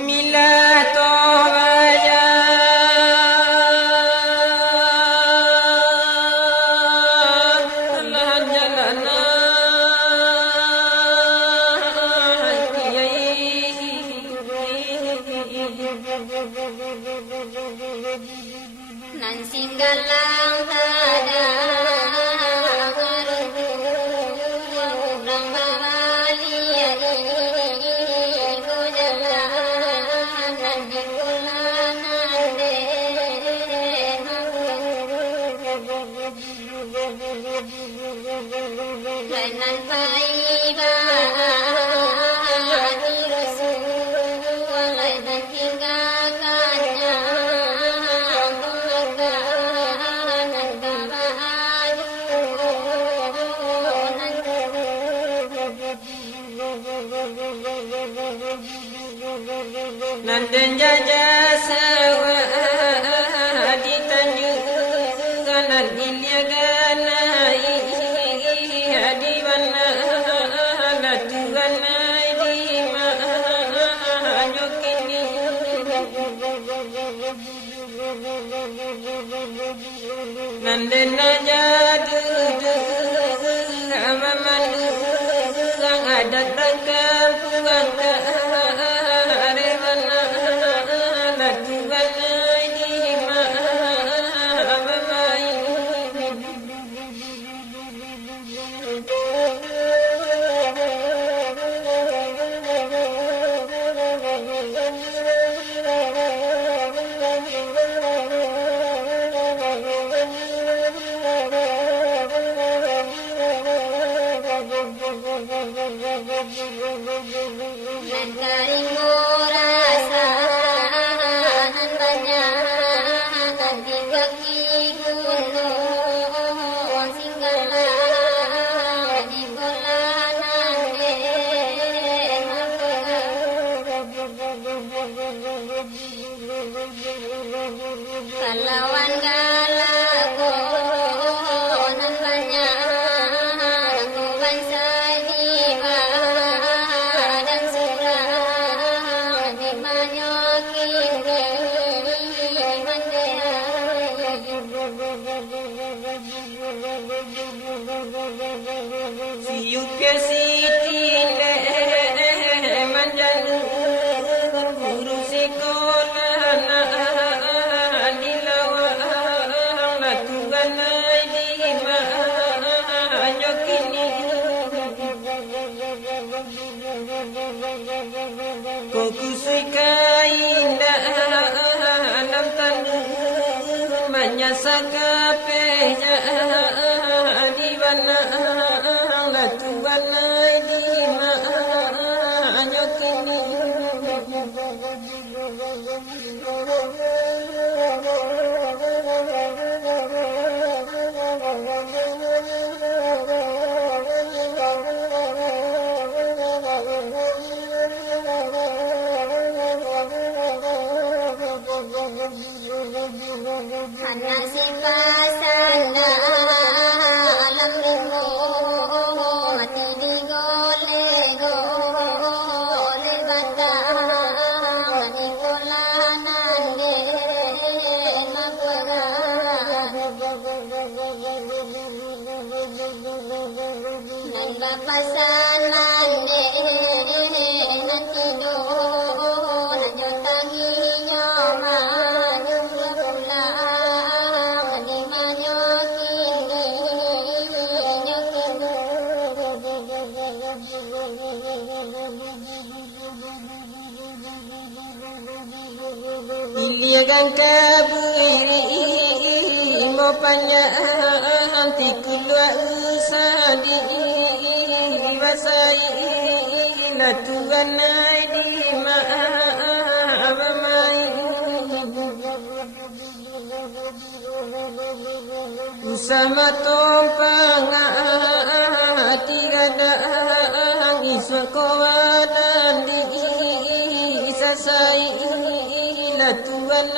Mila tobaja Allah jalana nan singgalang tada Nandan jaja sawa di tanjungan Ilya ganai di mana latuan di mana jokini Nandan jadu amaman sang adat rangkam puang Kalawan galago nan banyak kuban sadiwa dan surah di banyakin mandaya Siupya sitile manjalu guru sekolah dilawa latuan di mana jokini kokusui kainda alam tanu menyasaka penya di mana latuan di mana jokini Hana sipasanda alam ringo mati digole gole bata mani kolanan ge mapaga nan bapasanan ge nanti do nan jotangi nyoma Iliagan kaburi mo panya anti kulwa usadi wasai latuan di maamai usama tompang tigada iswakowadan di isasai latuan